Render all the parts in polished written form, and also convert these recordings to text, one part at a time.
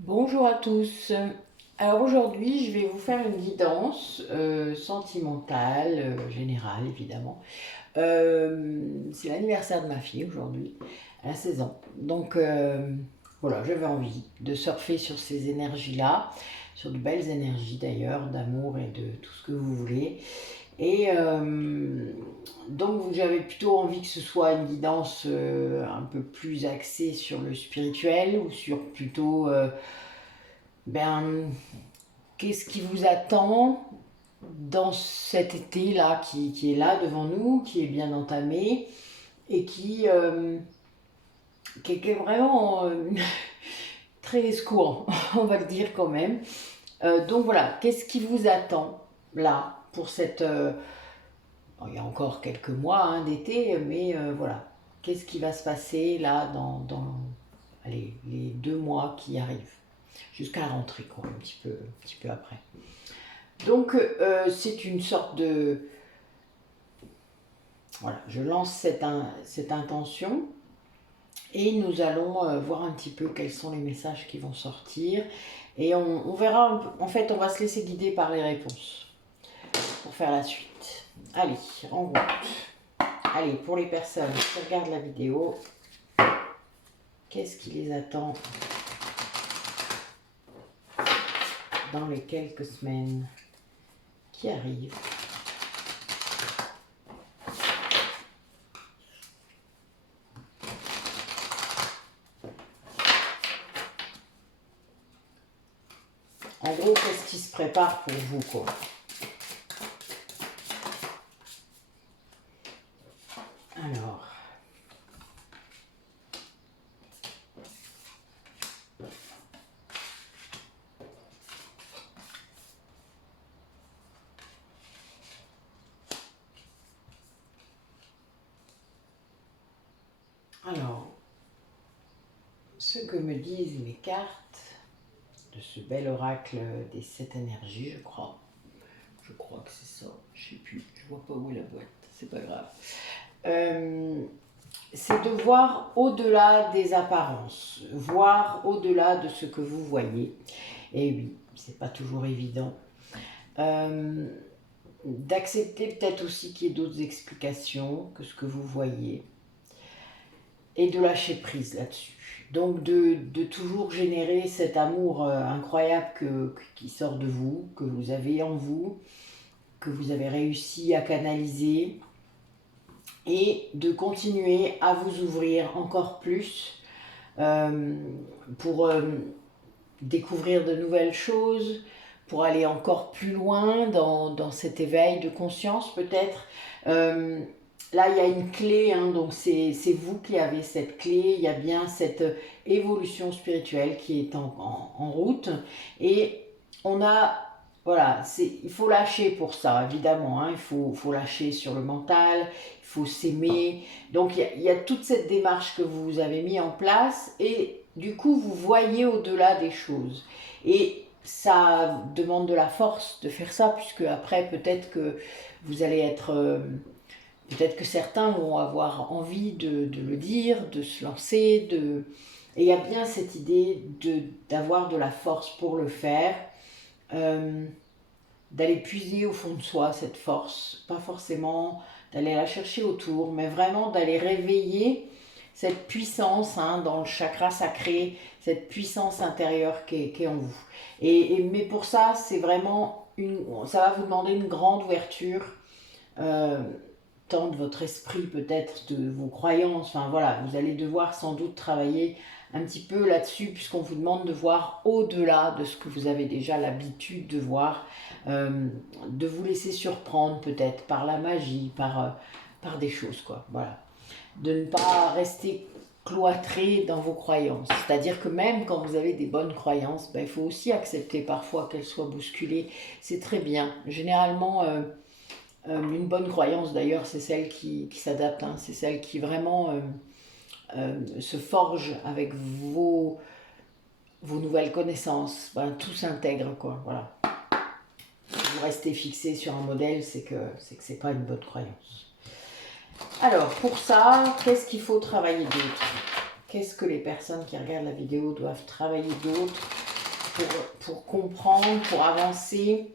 Bonjour à tous. Alors aujourd'hui, je vais vous faire une guidance sentimentale, générale évidemment. C'est l'anniversaire de ma fille aujourd'hui, elle a 16 ans. Donc voilà, j'avais envie de surfer sur ces énergies-là, sur de belles énergies d'ailleurs, d'amour et de tout ce que vous voulez. Et donc j'avais plutôt envie que ce soit une guidance un peu plus axée sur le spirituel ou sur plutôt ben, qu'est-ce qui vous attend dans cet été-là qui est là devant nous, qui est bien entamé et qui est vraiment très secouant, on va le dire quand même. Donc voilà, qu'est-ce qui vous attend là pour cette... bon, il y a encore quelques mois d'été, mais voilà. Qu'est-ce qui va se passer là allez, les 2 mois qui arrivent jusqu'à la rentrée, quoi, un petit peu après. Donc c'est une sorte de... Voilà, je lance cette intention et nous allons voir un petit peu quels sont les messages qui vont sortir. Et on verra, en fait, on va se laisser guider par les réponses pour faire la suite. Allez, en route. Allez, pour les personnes qui regardent la vidéo, qu'est-ce qui les attend dans les quelques semaines qui arrivent? En gros, qu'est-ce qui se prépare pour vous, quoi? Alors, ce que me disent les cartes de ce bel oracle des 7 énergies, je crois. Je crois que c'est ça. Je sais plus. Je vois pas où est la boîte. C'est pas grave. C'est de voir au-delà des apparences, voir au-delà de ce que vous voyez. Et oui, c'est pas toujours évident. D'accepter peut-être aussi qu'il y ait d'autres explications que ce que vous voyez. Et de lâcher prise là-dessus. Donc de toujours générer cet amour incroyable qui sort de vous, que vous avez en vous, que vous avez réussi à canaliser, et de continuer à vous ouvrir encore plus pour découvrir de nouvelles choses, pour aller encore plus loin dans cet éveil de conscience peut-être. Là, il y a une clé, donc c'est vous qui avez cette clé, il y a bien cette évolution spirituelle qui est en route. Et on a, voilà, il faut lâcher pour ça, évidemment, il faut lâcher sur le mental, il faut s'aimer. Donc il y a toute cette démarche que vous avez mis en place et du coup vous voyez au-delà des choses. Et ça demande de la force de faire ça, puisque après peut-être que vous allez être... peut-être que certains vont avoir envie de le dire, de se lancer, et il y a bien cette idée d'avoir de la force pour le faire, d'aller puiser au fond de soi cette force, pas forcément d'aller la chercher autour, mais vraiment d'aller réveiller cette puissance dans le chakra sacré, cette puissance intérieure qui est en vous. Mais pour ça, c'est vraiment ça va vous demander une grande ouverture, tant de votre esprit peut-être, de vos croyances, enfin voilà, vous allez devoir sans doute travailler un petit peu là-dessus puisqu'on vous demande de voir au-delà de ce que vous avez déjà l'habitude de voir, de vous laisser surprendre peut-être par la magie, par des choses quoi, voilà. De ne pas rester cloîtré dans vos croyances. C'est-à-dire que même quand vous avez des bonnes croyances, il faut aussi accepter parfois qu'elles soient bousculées. C'est très bien. Généralement, une bonne croyance d'ailleurs, c'est celle qui s'adapte, c'est celle qui vraiment se forge avec vos nouvelles connaissances. Tout s'intègre, quoi. Voilà. Si vous restez fixé sur un modèle, c'est que c'est pas une bonne croyance. Alors, pour ça, qu'est-ce qu'il faut travailler d'autre? Qu'est-ce que les personnes qui regardent la vidéo doivent travailler d'autre pour comprendre, pour avancer.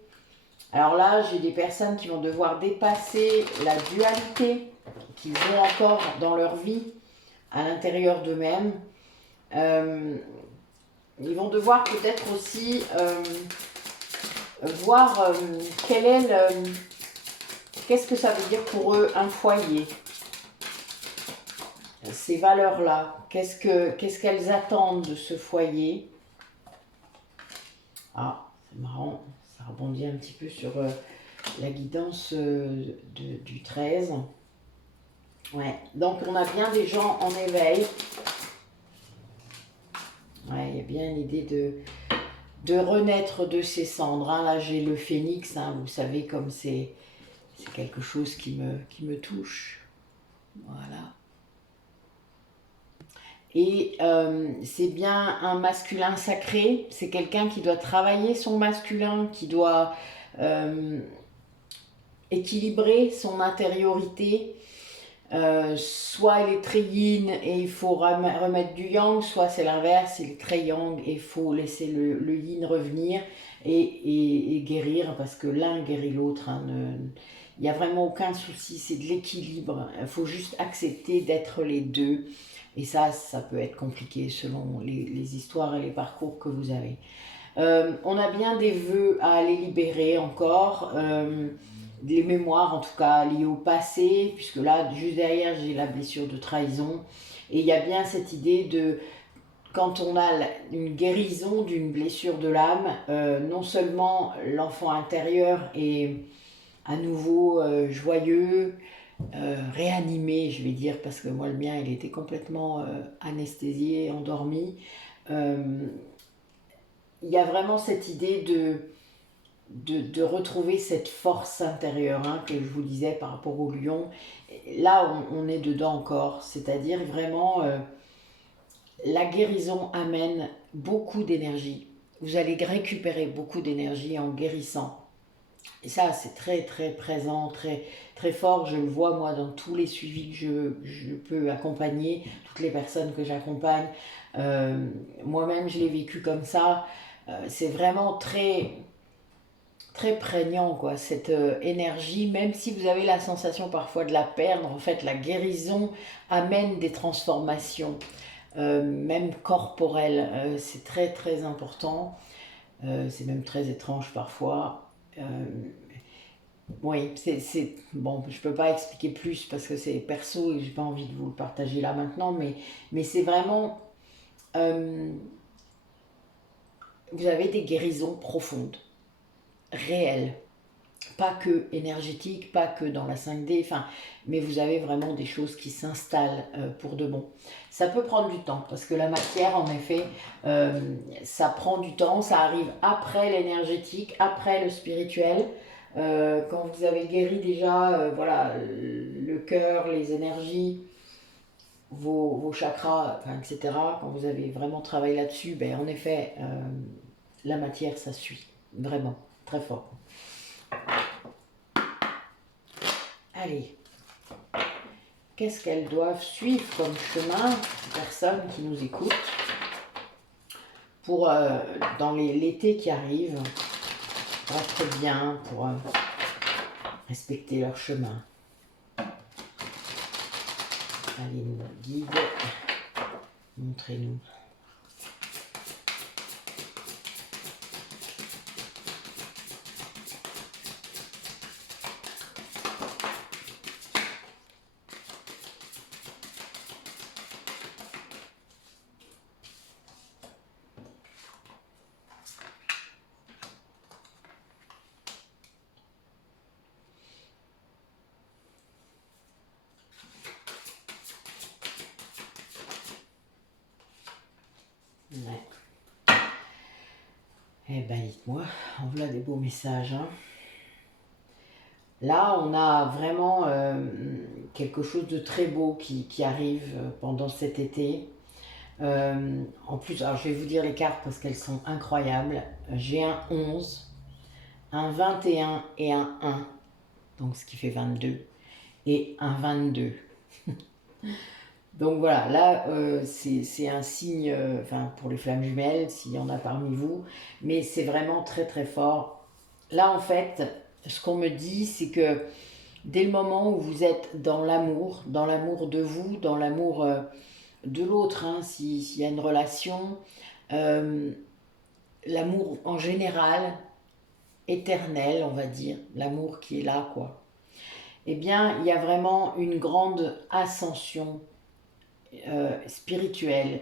Alors là, j'ai des personnes qui vont devoir dépasser la dualité qu'ils ont encore dans leur vie, à l'intérieur d'eux-mêmes. Ils vont devoir peut-être aussi voir qu'est-ce que ça veut dire pour eux un foyer. Ces valeurs-là, qu'est-ce qu'elles attendent de ce foyer. Ah, c'est marrant, ça rebondit un petit peu sur la guidance du 13. Ouais, donc on a bien des gens en éveil. Ouais, il y a bien l'idée de renaître de ses cendres. Hein. Là, j'ai le phénix, hein, vous savez, comme c'est quelque chose qui me touche. Voilà. Et c'est bien un masculin sacré, c'est quelqu'un qui doit travailler son masculin, qui doit équilibrer son intériorité. Soit il est très yin et il faut remettre du yang, soit c'est l'inverse, il est très yang et il faut laisser le yin revenir et guérir, parce que l'un guérit l'autre. Hein, il n'y a vraiment aucun souci, c'est de l'équilibre. Il faut juste accepter d'être les deux. Et ça peut être compliqué selon les histoires et les parcours que vous avez. On a bien des vœux à aller libérer encore, des mémoires en tout cas liées au passé, puisque là, juste derrière, j'ai la blessure de trahison. Et il y a bien cette idée de, quand on a une guérison d'une blessure de l'âme, non seulement l'enfant intérieur est à nouveau joyeux, réanimé, je vais dire, parce que moi le mien il était complètement anesthésié, endormi. Il y a vraiment cette idée de retrouver cette force intérieure, hein, que je vous disais par rapport au lion. Là on est dedans encore, c'est-à-dire vraiment la guérison amène beaucoup d'énergie. Vous allez récupérer beaucoup d'énergie en guérissant. Et ça, c'est très très présent, très, très fort. Je le vois moi dans tous les suivis que je peux accompagner, toutes les personnes que j'accompagne. Moi-même, je l'ai vécu comme ça. C'est vraiment très, très prégnant, quoi, cette énergie. Même si vous avez la sensation parfois de la perdre, en fait, la guérison amène des transformations, même corporelles. C'est très très important. C'est même très étrange parfois. Oui, bon, je peux pas expliquer plus parce que c'est perso et j'ai pas envie de vous le partager là maintenant, mais c'est vraiment, euh, vous avez des guérisons profondes, réelles, pas que énergétiques, pas que dans la 5D, enfin, mais vous avez vraiment des choses qui s'installent pour de bon. Ça peut prendre du temps parce que la matière, en effet, ça prend du temps, ça arrive après l'énergétique, après le spirituel. Quand vous avez guéri déjà, voilà, le cœur, les énergies, vos chakras, enfin, etc., quand vous avez vraiment travaillé là-dessus, ben, en effet, la matière, ça suit, vraiment, très fort. Allez, qu'est-ce qu'elles doivent suivre comme chemin, les personnes qui nous écoutent, pour, dans l'été qui arrive, pour être bien, pour respecter leur chemin. Allez, nous guide, montrez-nous. Ouais. Eh ben, dites-moi, on voilà des beaux messages. Hein. Là, on a vraiment quelque chose de très beau qui arrive pendant cet été. En plus, alors je vais vous dire les cartes parce qu'elles sont incroyables. J'ai un 11, un 21 et un 1, donc ce qui fait 22, et un 22. Donc voilà, là, c'est un signe, enfin pour les flammes jumelles, s'il y en a parmi vous, mais c'est vraiment très très fort. Là, en fait, ce qu'on me dit, c'est que dès le moment où vous êtes dans l'amour de vous, dans l'amour de l'autre, hein, s'il y a une relation, euh, l'amour en général, éternel, on va dire, l'amour qui est là, quoi. Eh bien, il y a vraiment une grande ascension spirituelle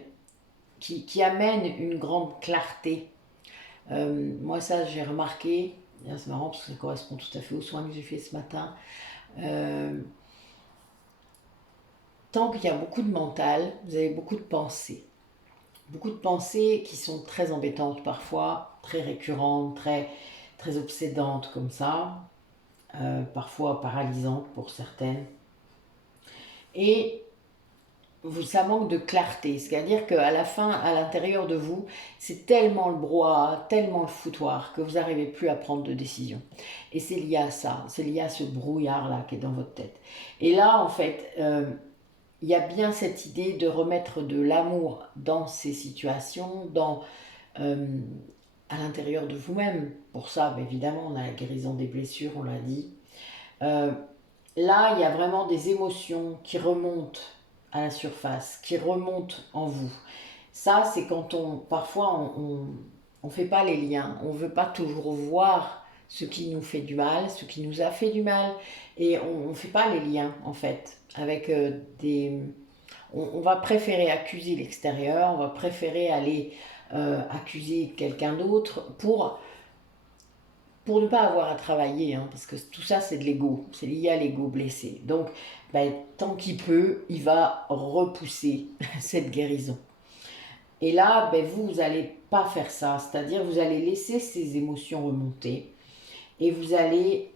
qui amène une grande clarté. Moi, ça, j'ai remarqué, c'est marrant parce que ça correspond tout à fait aux soins que j'ai fait ce matin. Euh, Tant qu'il y a beaucoup de mental, vous avez beaucoup de pensées. Beaucoup de pensées qui sont très embêtantes parfois, très récurrentes, très, très obsédantes comme ça, parfois paralysantes pour certaines. Et ça manque de clarté, c'est-à-dire qu'à la fin, à l'intérieur de vous, c'est tellement le brouhaha, tellement le foutoir que vous n'arrivez plus à prendre de décision. Et c'est lié à ça, c'est lié à ce brouillard-là qui est dans votre tête. Et là, en fait, il y a bien cette idée de remettre de l'amour dans ces situations, euh, à l'intérieur de vous-même. Pour ça, évidemment, on a la guérison des blessures, on l'a dit. Euh, Là, il y a vraiment des émotions qui remontent à la surface, qui remontent en vous. Ça, c'est quand parfois, on fait pas les liens. On veut pas toujours voir ce qui nous fait du mal, ce qui nous a fait du mal. Et on fait pas les liens, en fait, avec on va préférer accuser l'extérieur, on va préférer aller accuser quelqu'un d'autre pour ne pas avoir à travailler, hein, parce que tout ça c'est de l'ego, c'est lié à l'ego blessé. Donc, ben, tant qu'il peut, il va repousser cette guérison. Et là, ben, vous n'allez pas faire ça, c'est-à-dire vous allez laisser ces émotions remonter et vous allez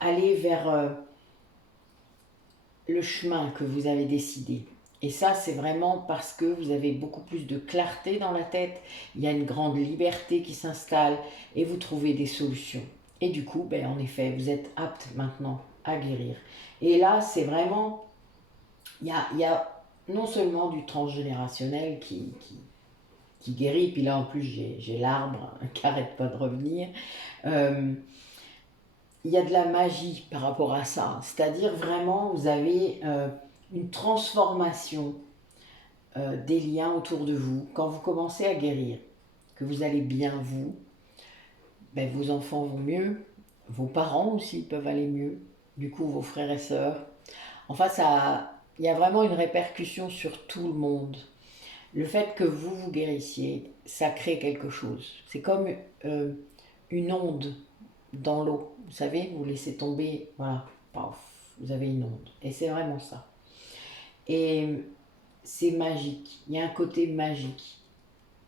aller vers le chemin que vous avez décidé. Et ça, c'est vraiment parce que vous avez beaucoup plus de clarté dans la tête, il y a une grande liberté qui s'installe et vous trouvez des solutions. Et du coup, ben, en effet, vous êtes apte maintenant à guérir. Et là, c'est vraiment, il y a non seulement du transgénérationnel qui guérit, puis là en plus j'ai l'arbre qui n'arrête pas de revenir. Euh, il y a de la magie par rapport à ça. C'est-à-dire vraiment, vous avez une transformation des liens autour de vous. Quand vous commencez à guérir, que vous allez bien vous, ben, vos enfants vont mieux, vos parents aussi peuvent aller mieux, du coup vos frères et sœurs. Enfin, il y a vraiment une répercussion sur tout le monde. Le fait que vous vous guérissiez, ça crée quelque chose. C'est comme euh, une onde dans l'eau. Vous savez, vous laissez tomber, voilà, paf, vous avez une onde. Et c'est vraiment ça. Et c'est magique. Il y a un côté magique.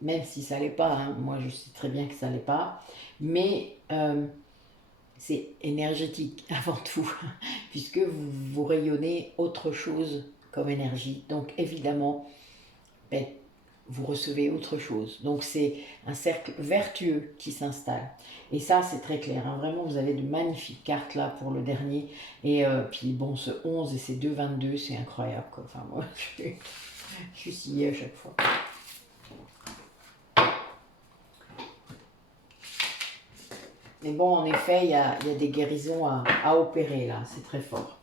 Même si ça l'est pas, hein. Moi je sais très bien que ça l'est pas. Mais c'est énergétique avant tout, puisque vous rayonnez autre chose comme énergie. Donc évidemment, ben, vous recevez autre chose. Donc c'est un cercle vertueux qui s'installe. Et ça, c'est très clair, hein. Vraiment, vous avez de magnifiques cartes là pour le dernier. Et puis bon, ce 11 et ces 2 22, c'est incroyable, quoi. Enfin, moi, je suis sciée à chaque fois. Mais bon, en effet, il y a des guérisons à opérer là. C'est très fort.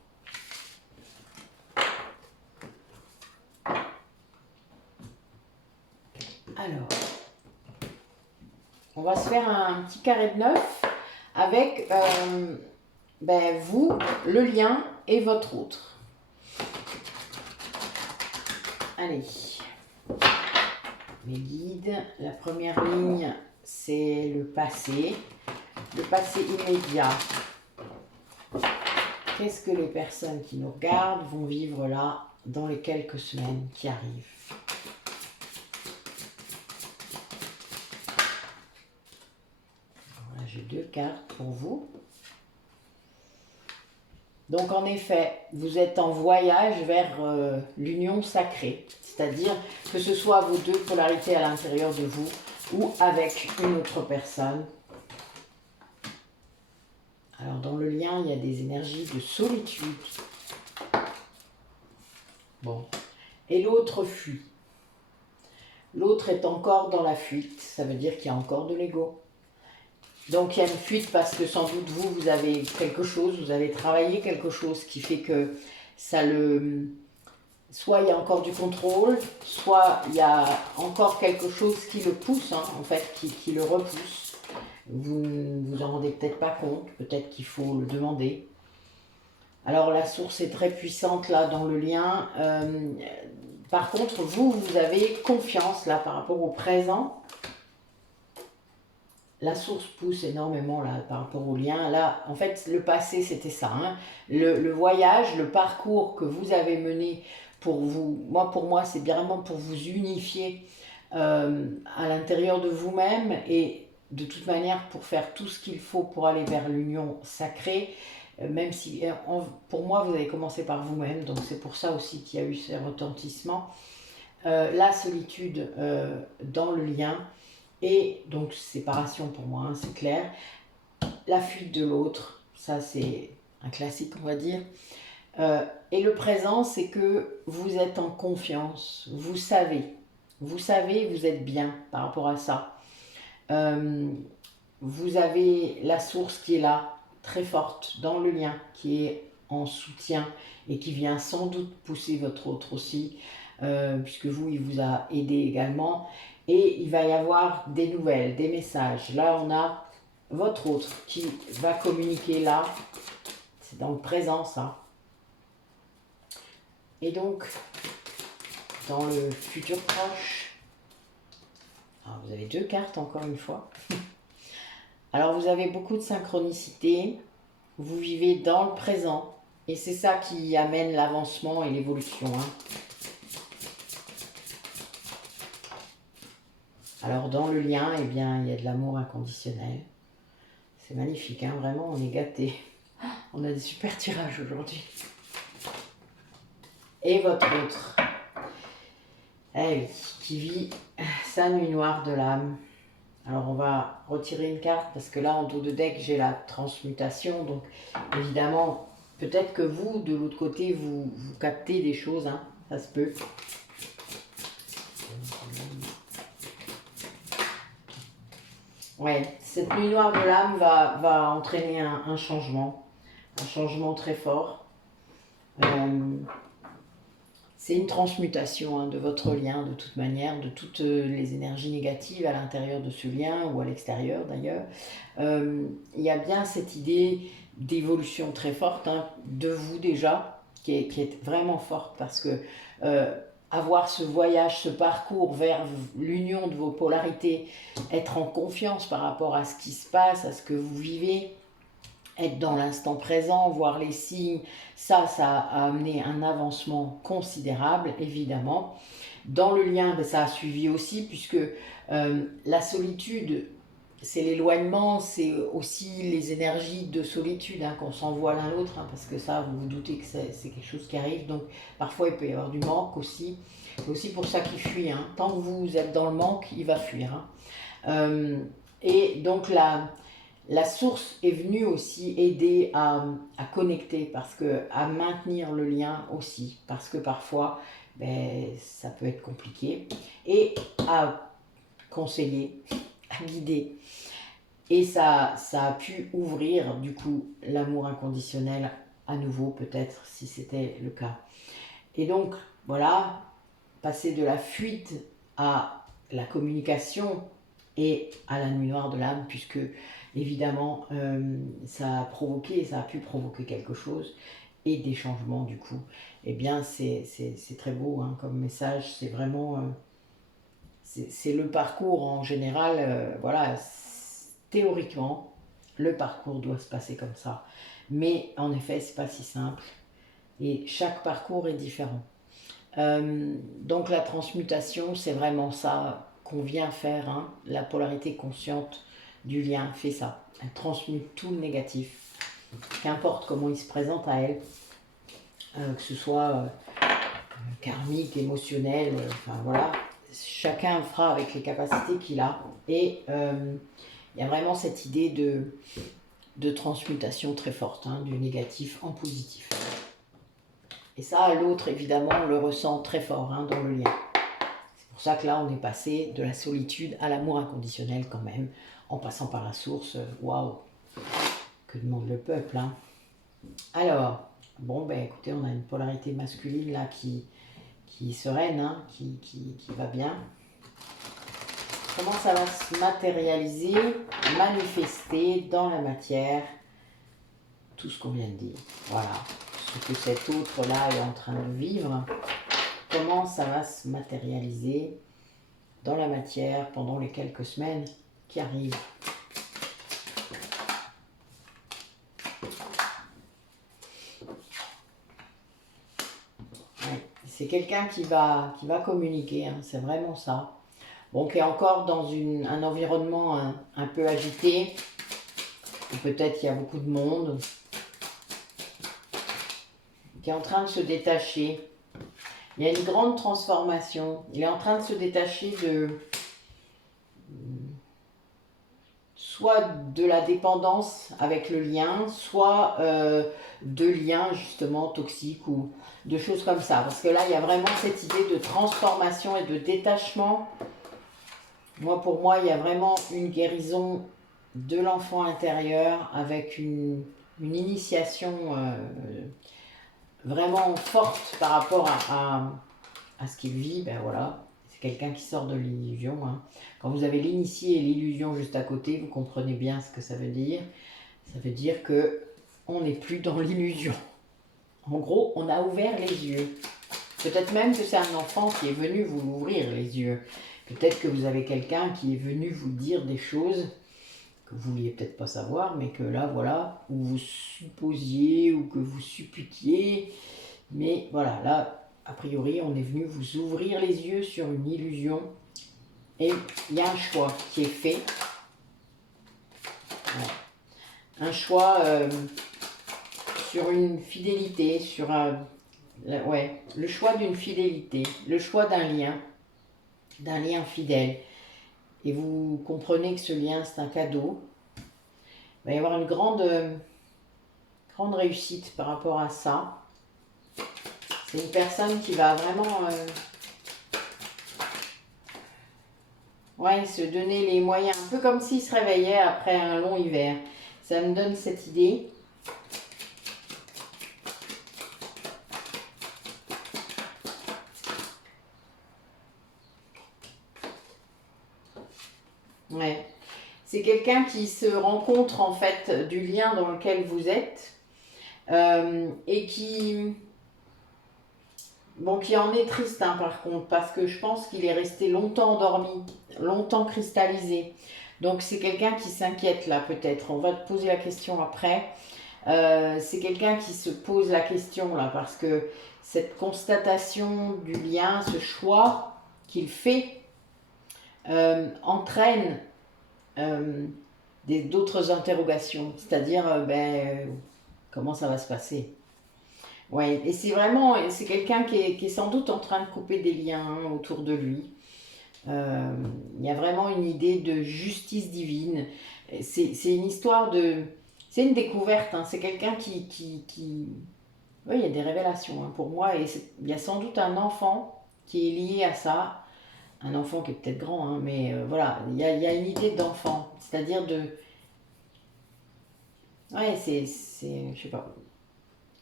Alors, on va se faire un petit carré de 9 avec ben, vous, le lien et votre autre. Allez, mes guides, la première ligne, c'est le passé immédiat. Qu'est-ce que les personnes qui nous regardent vont vivre là dans les quelques semaines qui arrivent? Voilà, j'ai 2 cartes pour vous. Donc en effet, vous êtes en voyage vers l'union sacrée, c'est-à-dire que ce soit vos deux polarités à l'intérieur de vous ou avec une autre personne. Alors dans le lien, il y a des énergies de solitude. Bon, et l'autre fuit. L'autre est encore dans la fuite, ça veut dire qu'il y a encore de l'ego. Donc il y a une fuite parce que sans doute vous avez quelque chose, vous avez travaillé quelque chose qui fait que ça le... Soit il y a encore du contrôle, soit il y a encore quelque chose qui le pousse, hein, en fait, qui le repousse. Vous ne vous en rendez peut-être pas compte, peut-être qu'il faut le demander. Alors la source est très puissante là dans le lien. Par contre, vous avez confiance là par rapport au présent. La source pousse énormément là par rapport au lien. Là, en fait, le passé, c'était ça. Hein. Le voyage, le parcours que vous avez mené pour vous, pour moi, c'est vraiment pour vous unifier à l'intérieur de vous-même et de toute manière pour faire tout ce qu'il faut pour aller vers l'union sacrée. Même si, pour moi, vous avez commencé par vous-même, donc c'est pour ça aussi qu'il y a eu ces retentissements. La solitude dans le lien, et donc séparation pour moi, hein, c'est clair. La fuite de l'autre, ça c'est un classique on va dire. Et le présent, c'est que vous êtes en confiance, vous savez, vous êtes bien par rapport à ça. Vous avez la source qui est là, très forte dans le lien, qui est en soutien et qui vient sans doute pousser votre autre aussi, puisque vous, il vous a aidé également. Et il va y avoir des nouvelles, des messages. Là, on a votre autre qui va communiquer là. C'est dans le présent, ça. Et donc, dans le futur proche, alors vous avez 2 cartes encore une fois. Alors vous avez beaucoup de synchronicité, vous vivez dans le présent et c'est ça qui amène l'avancement et l'évolution. Hein. Alors dans le lien, eh bien, il y a de l'amour inconditionnel. C'est magnifique, hein, vraiment, on est gâtés. On a des super tirages aujourd'hui. Et votre autre, elle qui vit sa nuit noire de l'âme. Alors on va retirer une carte parce que là en dos de deck j'ai la transmutation, donc évidemment peut-être que vous de l'autre côté vous captez des choses, hein, ça se peut. Ouais, cette nuit noire de l'âme va entraîner un changement très fort. C'est une transmutation hein, de votre lien de toute manière, de toutes les énergies négatives à l'intérieur de ce lien ou à l'extérieur d'ailleurs. Il y a bien cette idée d'évolution très forte hein, de vous déjà, qui est vraiment forte parce que avoir ce voyage, ce parcours vers l'union de vos polarités, être en confiance par rapport à ce qui se passe, à ce que vous vivez, être dans l'instant présent, voir les signes, ça a amené un avancement considérable, évidemment. Dans le lien, ça a suivi aussi, puisque la solitude, c'est l'éloignement, c'est aussi les énergies de solitude hein, qu'on s'envoie l'un l'autre, hein, parce que ça, vous vous doutez que c'est quelque chose qui arrive, donc parfois il peut y avoir du manque aussi. C'est aussi pour ça qu'il fuit. Hein. Tant que vous êtes dans le manque, il va fuir. Hein. Et donc la source est venue aussi aider à connecter, parce que, à maintenir le lien aussi, parce que parfois ça peut être compliqué, et à conseiller, à guider. Et ça a pu ouvrir du coup l'amour inconditionnel à nouveau peut-être si c'était le cas. Et donc voilà, passer de la fuite à la communication et à la nuit noire de l'âme, puisque évidemment ça a pu provoquer quelque chose et des changements du coup. Eh bien c'est très beau hein, comme message, c'est vraiment c'est le parcours en général, voilà, théoriquement le parcours doit se passer comme ça, mais en effet c'est pas si simple et chaque parcours est différent. Donc la transmutation, c'est vraiment ça qu'on vient faire, hein. La polarité consciente du lien fait ça. Elle transmute tout le négatif, qu'importe comment il se présente à elle, que ce soit karmique, émotionnel, enfin voilà, chacun fera avec les capacités qu'il a. Et il y a vraiment cette idée de transmutation très forte, hein, du négatif en positif. Et ça, l'autre, évidemment, le ressent très fort hein, dans le lien. C'est pour ça que là, on est passé de la solitude à l'amour inconditionnel quand même, en passant par la source. Waouh, que demande le peuple hein. Alors, bon, ben écoutez, on a une polarité masculine là qui est sereine, hein, qui va bien. Comment ça va se matérialiser, manifester dans la matière tout ce qu'on vient de dire. Voilà, ce que cet autre-là est en train de vivre, comment ça va se matérialiser dans la matière pendant les quelques semaines qui arrivent. Ouais, c'est quelqu'un qui va communiquer, hein, c'est vraiment ça. Bon, qui est encore dans un environnement un peu agité, ou peut-être il y a beaucoup de monde, qui est en train de se détacher. Il y a une grande transformation. Il est en train de se détacher soit de la dépendance avec le lien, soit de liens justement toxiques ou de choses comme ça. Parce que là, il y a vraiment cette idée de transformation et de détachement. Pour moi, il y a vraiment une guérison de l'enfant intérieur avec une initiation vraiment forte par rapport à ce qu'il vit. Ben voilà, c'est quelqu'un qui sort de l'illusion. Hein. Quand vous avez l'initié et l'illusion juste à côté, vous comprenez bien ce que ça veut dire. Ça veut dire que on n'est plus dans l'illusion. En gros, on a ouvert les yeux. Peut-être même que c'est un enfant qui est venu vous ouvrir les yeux. Peut-être que vous avez quelqu'un qui est venu vous dire des choses que vous ne vouliez peut-être pas savoir, mais que là, voilà, ou vous supposiez ou que vous supputiez. Mais voilà, là, a priori, on est venu vous ouvrir les yeux sur une illusion. Et il y a un choix qui est fait. Ouais. Un choix sur une fidélité, sur le choix d'une fidélité, le choix d'un lien fidèle. Et vous comprenez que ce lien, c'est un cadeau. Il va y avoir une grande réussite par rapport à ça. C'est une personne qui va vraiment se donner les moyens, un peu comme s'il se réveillait après un long hiver. Ça me donne cette idée. Ouais. C'est quelqu'un qui se rencontre en fait du lien dans lequel vous êtes et qui en est triste hein, par contre, parce que je pense qu'il est resté longtemps endormi, longtemps cristallisé. Donc c'est quelqu'un qui s'inquiète là peut-être. On va te poser la question après. C'est quelqu'un qui se pose la question là parce que cette constatation du lien, ce choix qu'il fait entraîne d'autres interrogations, c'est-à-dire comment ça va se passer. Ouais, et c'est quelqu'un qui est sans doute en train de couper des liens autour de lui. Il y a vraiment une idée de justice divine. C'est une histoire c'est une découverte, hein. C'est quelqu'un qui... Oui, il y a des révélations hein, pour moi, et il y a sans doute un enfant qui est lié à ça. Un enfant qui est peut-être grand, hein, mais voilà, il y a une idée d'enfant, c'est-à-dire de... Ouais, je sais pas,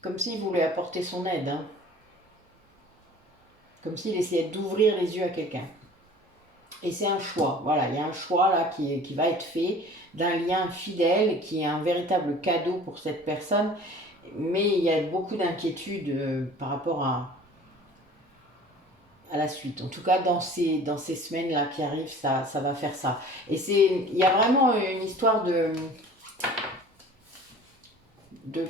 comme s'il voulait apporter son aide, hein. Comme s'il essayait d'ouvrir les yeux à quelqu'un. Et c'est un choix, voilà, il y a un choix là qui va être fait d'un lien fidèle, qui est un véritable cadeau pour cette personne, mais il y a beaucoup d'inquiétudes par rapport à la suite. En tout cas, dans ces semaines-là qui arrivent, ça va faire ça. Et il y a vraiment une histoire de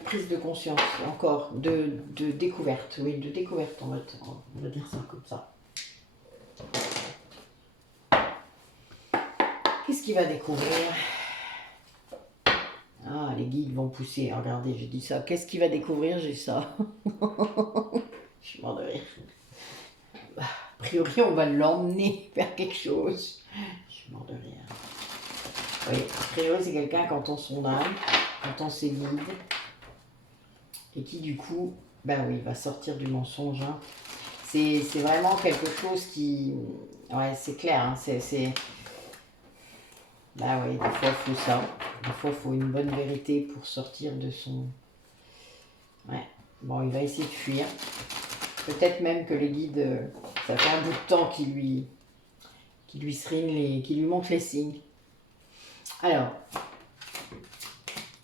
prise de conscience, encore, de découverte. Oui, de découverte, on va dire ça comme ça. Qu'est-ce qu'il va découvrir? Ah, les guides vont pousser. Regardez, j'ai dit ça. Qu'est-ce qu'il va découvrir? J'ai ça. Je suis mort de rire. A priori, on va l'emmener vers quelque chose. Je suis mort de rire. Oui, a priori, c'est quelqu'un quand on son âme, quand on s'est vide, et qui du coup Ben oui, il va sortir du mensonge. Hein. C'est vraiment quelque chose qui... Ouais, c'est clair. Hein, bah oui, des fois, il faut ça. Des fois, il faut une bonne vérité pour sortir de son... Ouais. Bon, il va essayer de fuir. Peut-être même que les guides, ça fait un bout de temps qui lui montrent les signes. Alors,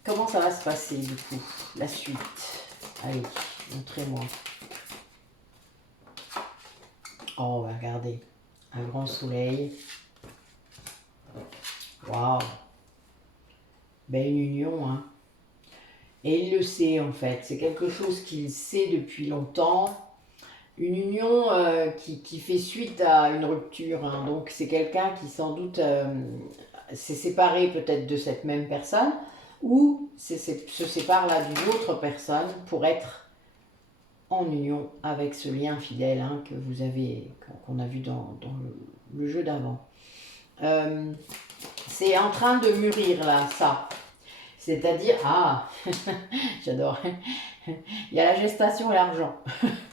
comment ça va se passer du coup, la suite? Allez, montrez-moi. Oh, bah, regardez, un grand soleil. Waouh, belle union, hein. Et il le sait en fait, c'est quelque chose qu'il sait depuis longtemps. Une union qui fait suite à une rupture. Hein. Donc c'est quelqu'un qui sans doute s'est séparé peut-être de cette même personne ou se sépare là d'une autre personne pour être en union avec ce lien fidèle hein, que vous avez, qu'on a vu dans le jeu d'avant. C'est en train de mûrir là, ça. C'est-à-dire, ah, j'adore. Il y a la gestation et l'argent.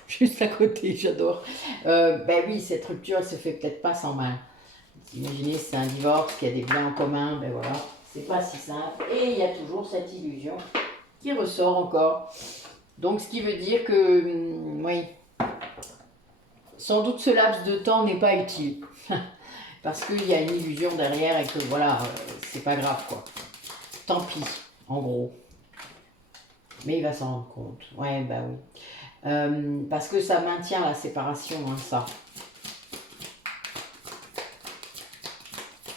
Juste à côté, j'adore. Ben oui, cette rupture, elle se fait peut-être pas sans mal. Imaginez, c'est un divorce, qu'il y a des biens en commun, ben voilà. C'est pas si simple. Et il y a toujours cette illusion qui ressort encore. Donc, ce qui veut dire que, oui, sans doute ce laps de temps n'est pas utile. Parce qu'il y a une illusion derrière et que voilà, c'est pas grave quoi. Tant pis, en gros. Mais il va s'en rendre compte. Ouais, bah oui. Parce que ça maintient la séparation, hein, ça.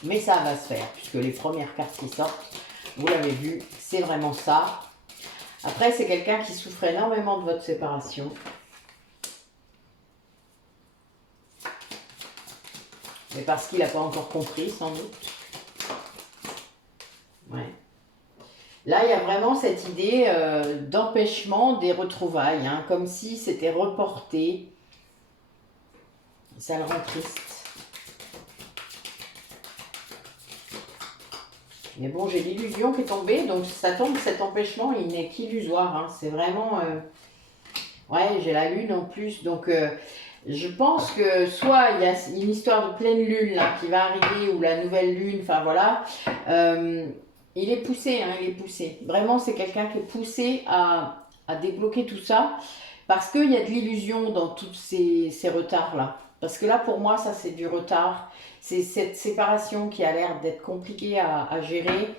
Mais ça va se faire, puisque les premières cartes qui sortent, vous l'avez vu, c'est vraiment ça. Après, c'est quelqu'un qui souffre énormément de votre séparation. Mais parce qu'il n'a pas encore compris, sans doute. Ouais. Là, il y a vraiment cette idée d'empêchement des retrouvailles, hein, comme si c'était reporté. Ça le rend triste. Mais bon, j'ai l'illusion qui est tombée, donc ça tombe, cet empêchement, il n'est qu'illusoire. Hein. C'est vraiment... Ouais, j'ai la lune en plus, donc je pense que soit il y a une histoire de pleine lune là, qui va arriver, ou la nouvelle lune, enfin voilà. Il est poussé, hein, il est poussé. Vraiment, c'est quelqu'un qui est poussé à débloquer tout ça, parce qu'il y a de l'illusion dans tous ces retards-là. Parce que là, pour moi, ça c'est du retard. C'est cette séparation qui a l'air d'être compliquée à gérer.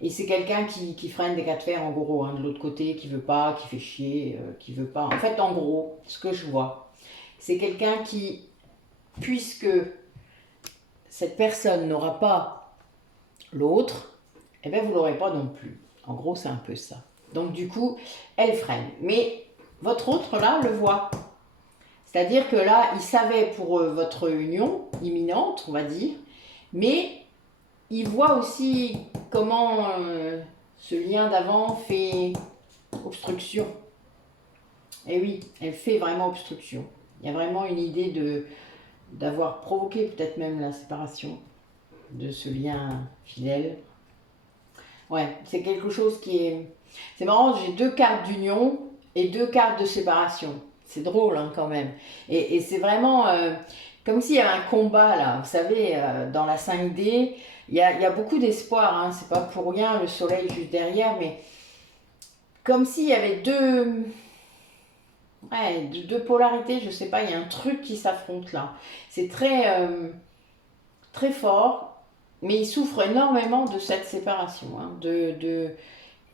Et c'est quelqu'un qui freine des cas de fer en gros, hein, de l'autre côté, qui veut pas, qui fait chier, qui veut pas. En fait, en gros, ce que je vois, c'est quelqu'un qui, puisque cette personne n'aura pas l'autre, eh bien vous l'aurez pas non plus. En gros, c'est un peu ça. Donc du coup, elle freine. Mais votre autre là le voit. C'est-à-dire que là, il savait pour votre union imminente, on va dire, mais il voit aussi comment ce lien d'avant fait obstruction. Et oui, elle fait vraiment obstruction. Il y a vraiment une idée d'avoir provoqué peut-être même la séparation de ce lien fidèle. Ouais, c'est quelque chose qui est... C'est marrant, j'ai 2 cartes d'union et 2 cartes de séparation. C'est drôle hein, quand même. Et c'est vraiment comme s'il y avait un combat là. Vous savez, dans la 5D, il y a beaucoup d'espoir. Hein. C'est pas pour rien le soleil juste derrière, mais comme s'il y avait deux polarités, je sais pas, il y a un truc qui s'affronte là. C'est très fort, mais il souffre énormément de cette séparation. Hein,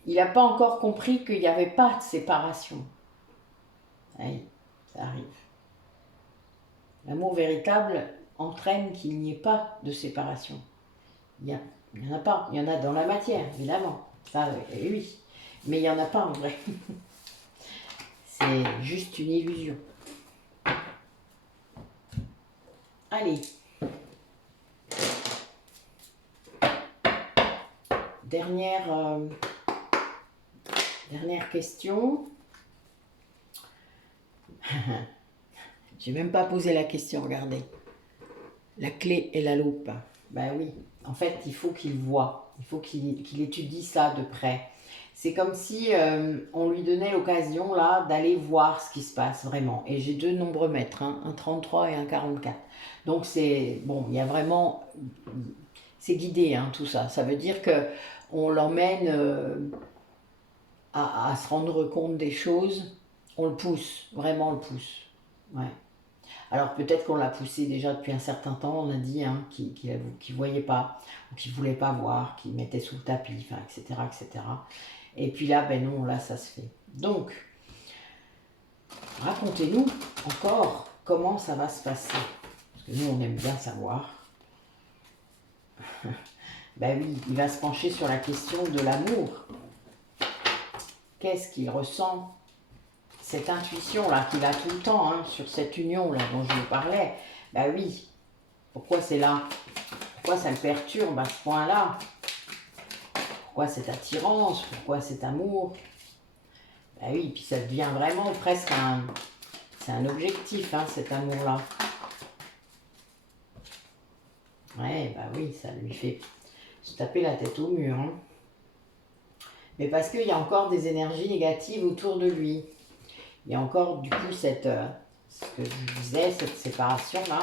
il n'a pas encore compris qu'il n'y avait pas de séparation. Ouais, ça arrive. L'amour véritable entraîne qu'il n'y ait pas de séparation. Il n'y en a pas. Il y en a dans la matière, évidemment. Ça, oui. Mais il n'y en a pas en vrai. C'est juste une illusion. Allez. Dernière question. J'ai même pas posé la question, regardez. La clé et la loupe. Ben oui, en fait, il faut qu'il voie, il faut qu'il étudie ça de près. C'est comme si on lui donnait l'occasion là d'aller voir ce qui se passe vraiment. Et j'ai deux nombreux-mètres, hein, un 33 et un 44. Donc c'est bon, il y a vraiment, c'est guidé hein, tout ça. Ça veut dire que on l'emmène à se rendre compte des choses. On le pousse, vraiment on le pousse. Ouais. Alors peut-être qu'on l'a poussé déjà depuis un certain temps, on a dit hein, qu'il ne voyait pas, ou qu'il ne voulait pas voir, qu'il mettait sous le tapis, enfin, etc., etc. Et puis là, ben non, là ça se fait. Donc, racontez-nous encore comment ça va se passer. Parce que nous, on aime bien savoir. Ben oui, il va se pencher sur la question de l'amour. Qu'est-ce qu'il ressent? Cette intuition-là qu'il a tout le temps, hein, sur cette union-là dont je vous parlais. Ben oui, pourquoi c'est là? Pourquoi ça le perturbe à ce point-là? Pourquoi cette attirance? Pourquoi cet amour? Ben oui, puis ça devient vraiment presque c'est un objectif, hein, cet amour-là. Ouais, bah oui, ça lui fait se taper la tête au mur. Hein. Mais parce qu'il y a encore des énergies négatives autour de lui. Il y a encore, du coup, ce que je vous disais, cette séparation-là.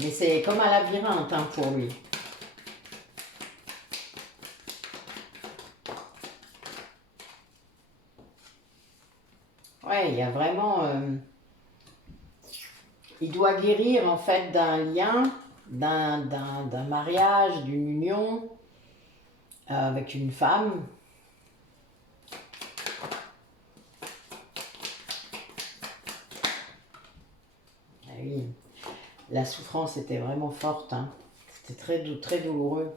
Mais c'est comme un labyrinthe hein, pour lui. Ouais, il y a vraiment... il doit guérir, en fait, d'un lien, d'un mariage, d'une union avec une femme. Ah oui, la souffrance était vraiment forte. Hein. C'était très douloureux.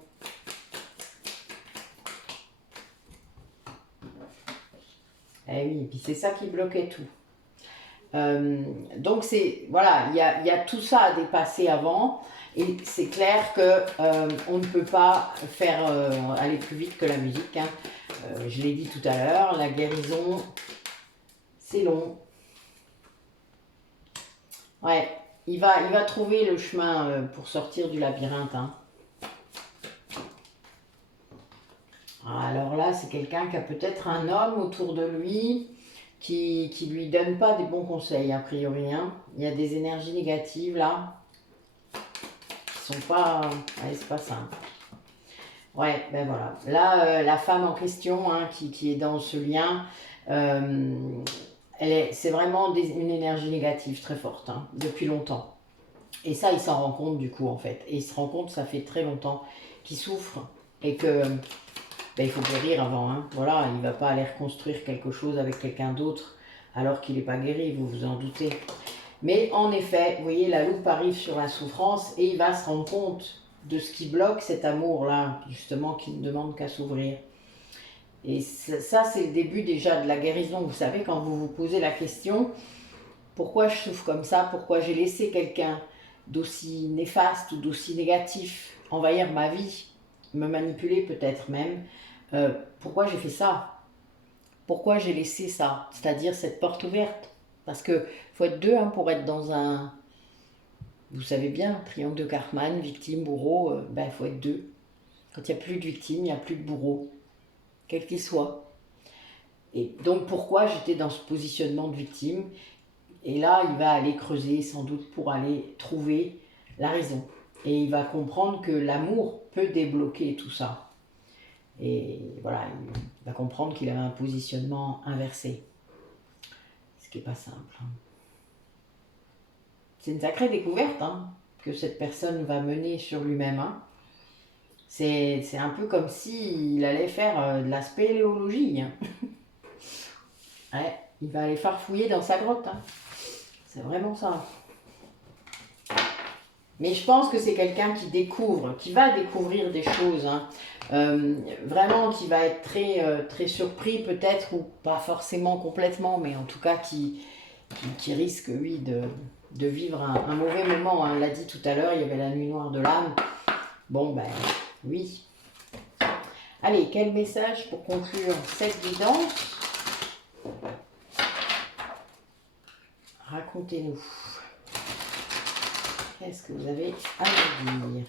Eh oui, et puis c'est ça qui bloquait tout. Donc c'est voilà, il y a tout ça à dépasser avant, et c'est clair que on ne peut pas faire aller plus vite que la musique. Hein. Je l'ai dit tout à l'heure, la guérison, c'est long. Ouais, il va trouver le chemin pour sortir du labyrinthe. Hein. Alors là, c'est quelqu'un qui a peut-être un homme autour de lui qui lui donne pas des bons conseils, a priori. Hein. Il y a des énergies négatives là, qui sont pas... Ouais, c'est pas simple. Ouais, ben voilà. Là, la femme en question hein, qui est dans ce lien, c'est vraiment une énergie négative très forte, hein, depuis longtemps. Et ça, il s'en rend compte du coup, en fait. Et il se rend compte, ça fait très longtemps qu'il souffre et que ben, il faut guérir avant. Hein. Voilà, il ne va pas aller reconstruire quelque chose avec quelqu'un d'autre alors qu'il n'est pas guéri, vous vous en doutez. Mais en effet, vous voyez, la loupe arrive sur la souffrance et il va se rendre compte de ce qui bloque cet amour-là, justement, qui ne demande qu'à s'ouvrir. Et ça, c'est le début déjà de la guérison. Vous savez, quand vous vous posez la question, pourquoi je souffre comme ça? Pourquoi j'ai laissé quelqu'un d'aussi néfaste ou d'aussi négatif envahir ma vie, me manipuler peut-être même? Pourquoi j'ai fait ça? Pourquoi j'ai laissé ça? C'est-à-dire cette porte ouverte. Parce que faut être deux hein, pour être dans un... Vous savez bien, triangle de Karpman, victime, bourreau, ben faut être deux. Quand il n'y a plus de victime, il n'y a plus de bourreau, quel qu'il soit. Et donc pourquoi j'étais dans ce positionnement de victime? Et là, il va aller creuser sans doute pour aller trouver la raison. Et il va comprendre que l'amour peut débloquer tout ça. Et voilà, il va comprendre qu'il avait un positionnement inversé. Ce qui n'est pas simple. C'est une sacrée découverte hein, que cette personne va mener sur lui-même. Hein. C'est un peu comme s'il allait faire de la spéléologie. Hein. Ouais, il va aller farfouiller dans sa grotte. Hein. C'est vraiment ça. Mais je pense que c'est quelqu'un qui découvre, qui va découvrir des choses. Hein. Vraiment, qui va être très surpris peut-être, ou pas forcément complètement, mais en tout cas qui risque, oui, de vivre un mauvais moment. Hein. On l'a dit tout à l'heure, il y avait la nuit noire de l'âme. Bon, ben oui. Allez, quel message pour conclure cette guidance? Racontez-nous. Qu'est-ce que vous avez à nous dire?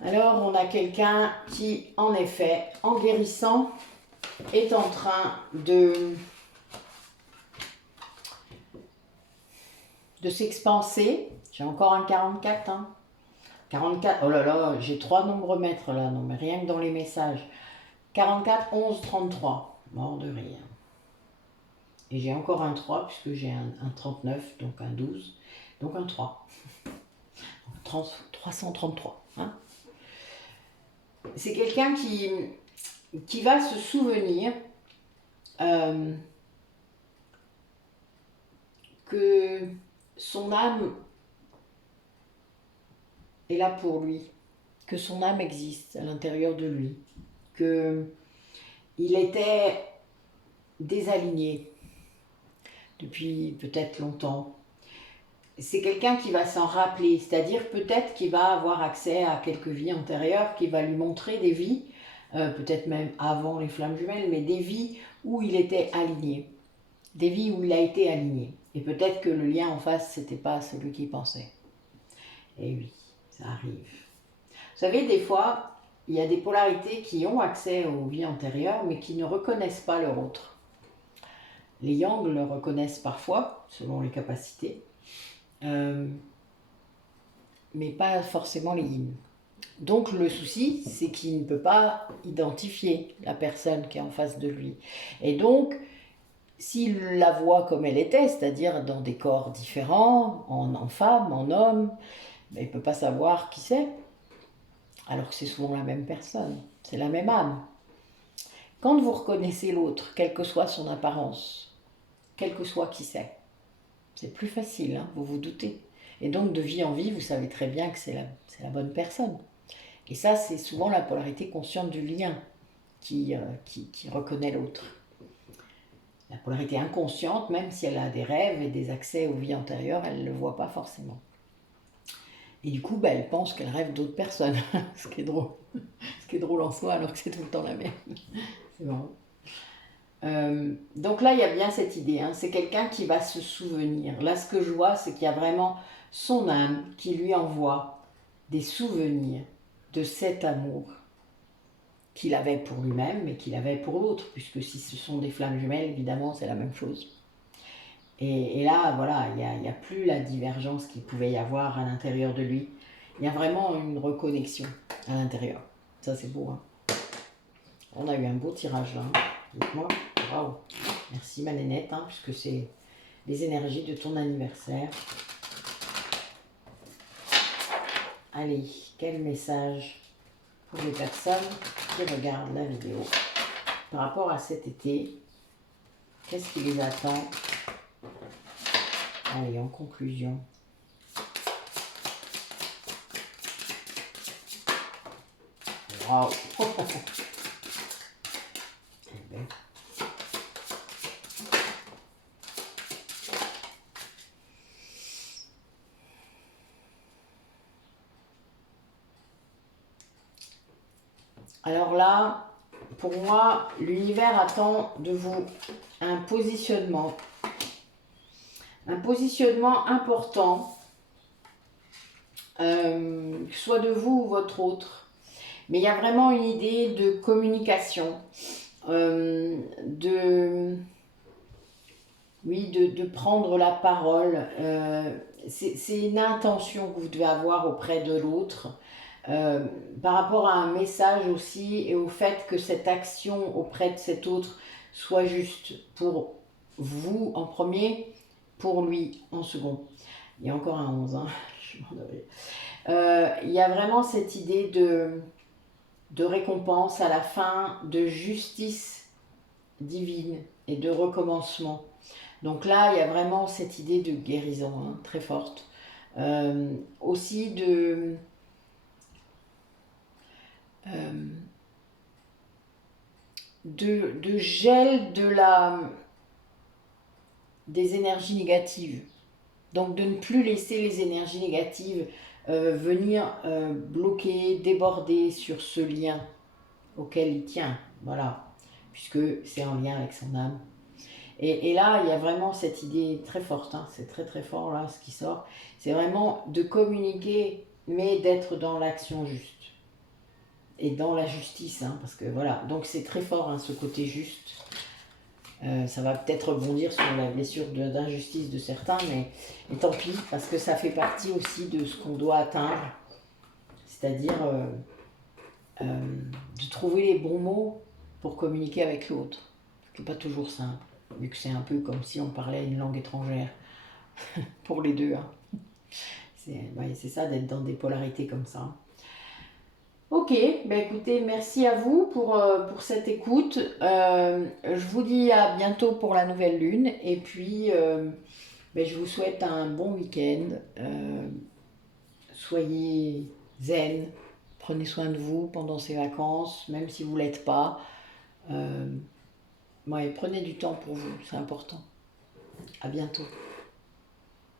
Alors, on a quelqu'un qui, en effet, en guérissant, est en train de s'expanser. J'ai encore un 44, hein. 44, oh là là, j'ai 3 nombres maîtres là, non mais rien que dans les messages. 44, 11, 33, mort de rire. Et j'ai encore un 3, puisque j'ai un 39, donc un 12, donc un 3. 333. Hein. C'est quelqu'un qui va se souvenir que son âme est là pour lui, que son âme existe à l'intérieur de lui, qu'il était désaligné depuis peut-être longtemps. C'est quelqu'un qui va s'en rappeler, c'est-à-dire peut-être qu'il va avoir accès à quelques vies antérieures, qui va lui montrer des vies, peut-être même avant les flammes jumelles, mais des vies où il était aligné, des vies où il a été aligné. Et peut-être que le lien en face, c'était pas celui qu'il pensait. Et oui, ça arrive. Vous savez, des fois, il y a des polarités qui ont accès aux vies antérieures, mais qui ne reconnaissent pas leur autre. Les Yang le reconnaissent parfois, selon les capacités, mais pas forcément les Yin. Donc le souci, c'est qu'il ne peut pas identifier la personne qui est en face de lui. Et donc, s'il la voit comme elle était, c'est-à-dire dans des corps différents, en femme, en homme, il ne peut pas savoir qui c'est, alors que c'est souvent la même personne, c'est la même âme. Quand vous reconnaissez l'autre, quelle que soit son apparence, quel que soit qui c'est plus facile, hein, vous vous doutez. Et donc de vie en vie, vous savez très bien que c'est la bonne personne. Et ça, c'est souvent la polarité consciente du lien qui reconnaît l'autre. La polarité inconsciente, même si elle a des rêves et des accès aux vies antérieures, elle ne le voit pas forcément. Et du coup, elle pense qu'elle rêve d'autres personnes, ce qui est drôle. Ce qui est drôle en soi, alors que c'est tout le temps la même. C'est marrant. Donc là, il y a bien cette idée, hein. C'est quelqu'un qui va se souvenir. Là, ce que je vois, c'est qu'il y a vraiment son âme qui lui envoie des souvenirs de cet amour qu'il avait pour lui-même, mais qu'il avait pour l'autre, puisque si ce sont des flammes jumelles, évidemment, c'est la même chose. Et là, voilà, il n'y a plus la divergence qu'il pouvait y avoir à l'intérieur de lui. Il y a vraiment une reconnexion à l'intérieur. Ça, c'est beau, hein. On a eu un beau tirage là. Dites-moi, waouh. Merci ma nénette, hein, puisque c'est les énergies de ton anniversaire. Allez, quel message pour les personnes qui regardent la vidéo par rapport à cet été? Qu'est-ce qui les attend? Allez, en conclusion. Waouh. Alors là, pour moi, l'univers attend de vous un positionnement important, soit de vous ou votre autre. Mais il y a vraiment une idée de communication, de prendre la parole. C'est une intention que vous devez avoir auprès de l'autre. Par rapport à un message aussi et au fait que cette action auprès de cet autre soit juste pour vous en premier, pour lui en second. Il y a encore un 11, hein. Je m'en avais. Il y a vraiment cette idée de récompense à la fin, de justice divine et de recommencement. Donc là, il y a vraiment cette idée de guérison, hein, très forte. Aussi de gel des énergies négatives. Donc de ne plus laisser les énergies négatives venir bloquer, déborder sur ce lien auquel il tient. Voilà, puisque c'est en lien avec son âme. Et là, il y a vraiment cette idée très forte, hein, c'est très très fort là ce qui sort. C'est vraiment de communiquer, mais d'être dans l'action juste. Et dans la justice, hein, parce que voilà. Donc c'est très fort hein, ce côté juste. Ça va peut-être rebondir sur la blessure d'injustice de certains, mais tant pis, parce que ça fait partie aussi de ce qu'on doit atteindre. C'est-à-dire de trouver les bons mots pour communiquer avec l'autre. Ce n'est pas toujours simple, vu que c'est un peu comme si on parlait une langue étrangère, pour les deux. Hein. C'est ça d'être dans des polarités comme ça. Ok, ben écoutez, merci à vous pour cette écoute. Je vous dis à bientôt pour la nouvelle lune et puis ben je vous souhaite un bon week-end. Soyez zen, prenez soin de vous pendant ces vacances, même si vous ne l'êtes pas. Ouais, prenez du temps pour vous, c'est important. À bientôt.